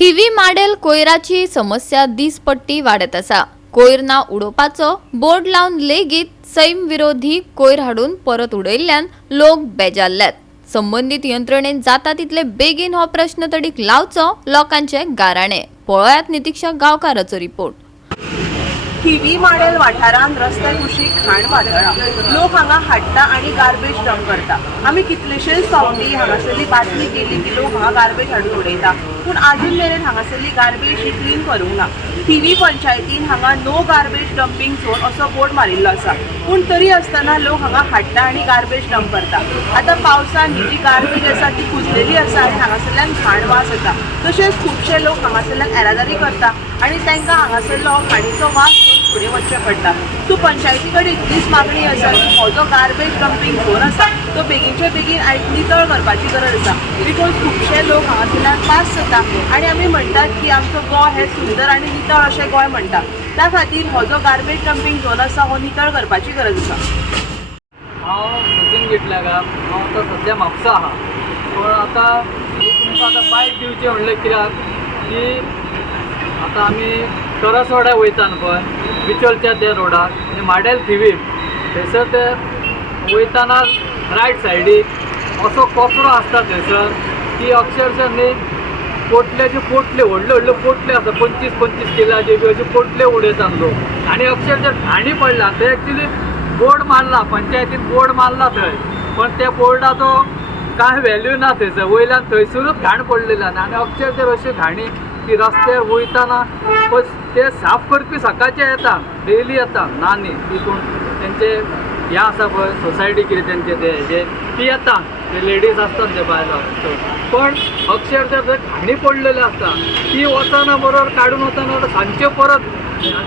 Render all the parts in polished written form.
Thivim model कोयराची समस्या दिसपट्टी वाढत असा। कोयर ना उडोवपाचो बोर्ड लावन लेगीत सैम विरोधी कोयर हाडून परत उडयल्ल्यान लोक बेजारल्यात। संबंधित यंत्रणेन जाता तितले बेगीन हो प्रश्न तडीक लावचो लोकांचे गाराणे। पळयात नितीक्षा गांवकाराचो रिपोर्ट। थिवी माडेल वाठारांत रस्ते कुशीक घाण वादळा। लोक हांगा हाडटा आनी गार्बेज डंप करता। आमी कितलेशेच फावटी हांगासरली बातमी केली की लोक हांगा गार्बेज हाडून उडयता, पूण आजून मेरेन हांगासरली गार्बेज ही क्लीन करूंक ना। थिवी पंचायतीन हांगा नो गार्बेज डंपिंग झोन असो बोर्ड मारिल्लो आसा, पूण तरी आसतना लोक हांगा हाडटा आनी गार्बेज डंप करता। आतां पावसान ही जी गार्बेज आसा ती कुजलेली आसा आनी हांगासरल्यान घाण वास येता। तशेंच खुबशे लोक हांगासरल्यान येरादारी करता आनी तांकां हांगासरलो घाणीचो वास फुडें वचचें पडटा। सो पंचायती कडेन इतलीच मागणी आसा की हो जो गार्बेज डंपिंग झोन आसा तो बेगीनचे बेगीन नितळ करपाची गरज आसा, बिकॉज खुबशे लोक हांगासरल्यान पास जाता आनी आमी म्हणटात की आमचो गोंय हें सुंदर आनी नितळ अशें गोंय म्हणटा। त्या खातीर हो जो गार्बेज डंपिंग झोन आसा हो नितळ करपाची गरज आसा। हांव सचिन गिटल्याकार, हांव आतां सद्या म्हापसा आहा, पण आतां तुमकां आतां बायक दिवचें म्हणलें कित्याक की आतां आमी करसवाड्या वयता न्हू पळय बिचोलच्या त्या रोडाक आनी माडेल थिवी थंयसर ते वयताना रायट सायडीक असो कचरो आसता थंयसर की अक्षरशः न्ही पोटल्याचे पोटले व्हडले व्हडले पोटले आसा 25-25 किलाचे बी अशे पोटले उडयतात लोक आनी अक्षरशः घाणी पडला। ते एक्चुली बोर्ड मारला, पंचायतीन बोर्ड मारला थंय, पण त्या बोर्डाचो कांय व्हॅल्यू ना थंयसर, वयल्यान थंयसरूच घाण पडलेली आनी अक्षरशः अशी घाणी की रस्त्यार वयताना ते साफ करपी सकाळचे येता, डेली येता नानी ती कोण तेंचे हें आसा पळय सोसायटी कितें तेंचे ते हेजे ती येता, ते लेडीज आसतात ते बायलो, पण अक्षरशः थंय घाणी पडलेली आसता ती वतना बरोबर काडून वतना सांजचे परत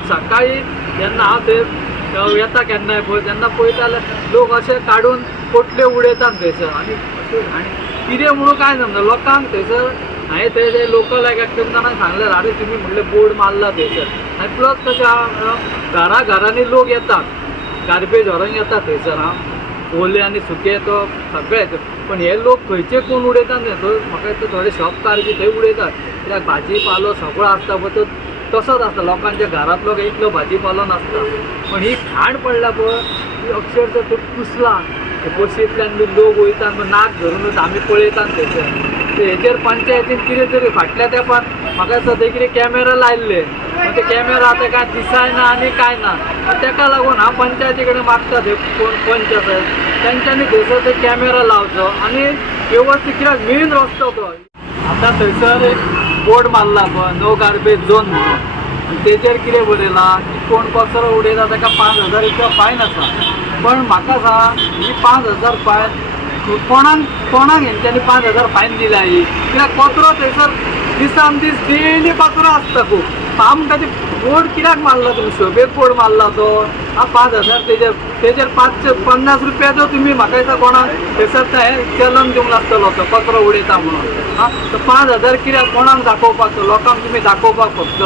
सकाळी जेन्ना हांव थंय येता केन्नाय पळय तेन्ना पळयता जाल्यार लोक अशे काडून पोटले उडयतात थंयसर आनी अशें घाणी कितें म्हणून कांय समजना लोकांक थंयसर। हांवें थंय ते लोकल एकट्या जाणांक सांगलें आरे तुमी म्हणलें बोर्ड मारला थंयसर आनी प्लस कशें घरांनी लोक येतात गार्बेज व्हरोंक येता थंयसर ओले आनी सुके तो सगळेच, पण हे लोक खंयचे कोण उडयतात न्ही थंय म्हाका दिसता थोडे शॉपकार बी थंय उडयतात कित्याक भाजी पालो सगळो आसता पळय तो तसोच आसता, लोकांच्या घरांतलो इतलो भाजी पालो नासता, पण ही घाण पडला पळय ती अक्षरशः थंय कुसला बशींतल्यान बी लोक वयतात नाक धरूनच आमी पळयतात थंयसर। हेजेर पंचायतीन कितें तरी फाटल्या तेंपार म्हाका दिसता थंय कितें कॅमेरा लायल्ले, पण ते कॅमेरा आतां कांय दिसायना आनी कांय ना, ताका लागून हांव पंचायती कडेन मागता थंय कोण पंच आसा तेंच्यांनी थंयसर ते कॅमेरा लावचो आनी वेवस्थीत कित्याक मेन रस्तो तो आतां थंयसर एक बोर्ड मारला पळय नो गार्बेज झोन म्हणून, तेजेर कितें बरयलां की कोण कचरो उडयता ताका 5,000 रुपया फायन आसा, पण म्हाका सांग ही 5,000 फायन कोणाक हेंच्यांनी 5,000 फायन दिल्या ही, कित्याक कचरो थंयसर दिसान दीस डेली कचरो आसता खूब। आमकां ते बोर्ड कित्याक मारला तुमी शोभेक बोर्ड मारला तो 5,000 तेजेर 550 रुपया जो तुमी म्हाका दिसता कोणाक थंयसर हें चलन दिवंक लागतलो तो कचरो उडयता म्हणून। तो 5,000 कित्याक कोणाक दाखोवपाचो, लोकांक तुमी दाखोवपाक फक्त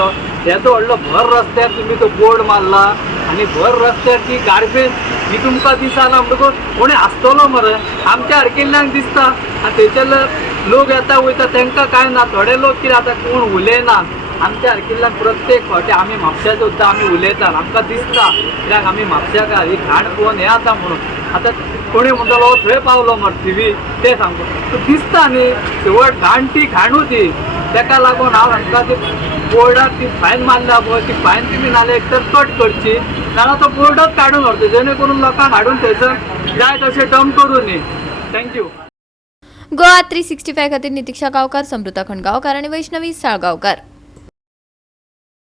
हेजो व्हडलो भर रस्त्यार तुमी तो बोर्ड मारला आनी भर रस्त्यार ती गार्बेज ही तुमकां दिसना म्हणटकूच कोणी आसतलो मरे आमच्या सारकेल्यांक दिसता आनी थंयसरले लोक येता वयता तांकां कांय ना। थोडे लोक कितें आतां कोण उलयना, आमच्या सारकेल्यांक प्रत्येक फावटी आमी म्हापश्याचे सुद्दां आमी उलयतात, आमकां दिसता कित्याक आमी म्हापश्याकार ही घाण पळोवन हें जाता म्हणून। आतां कोणी म्हणटलो थंय पावलो मरे थिवी तें सांगता दिसता न्ही शेवट घाण ती घाणूच ती, ताका लागून हांव हांकां ती बोर्डार ती फायन मारल्या पळय ती फायन तुमी नाल्यार एक तर कट करची नाल्यार तो बोर्डच काडून व्हरचो जेणे करून लोकांक हाडून थंयसर जाय तशें डंप करूं न्ही। थँक्यू। गोवा 365 खातीर नितीक्षा गांवकार, समृता खंडगांवकार आनी वैष्णवी साळगांवकार।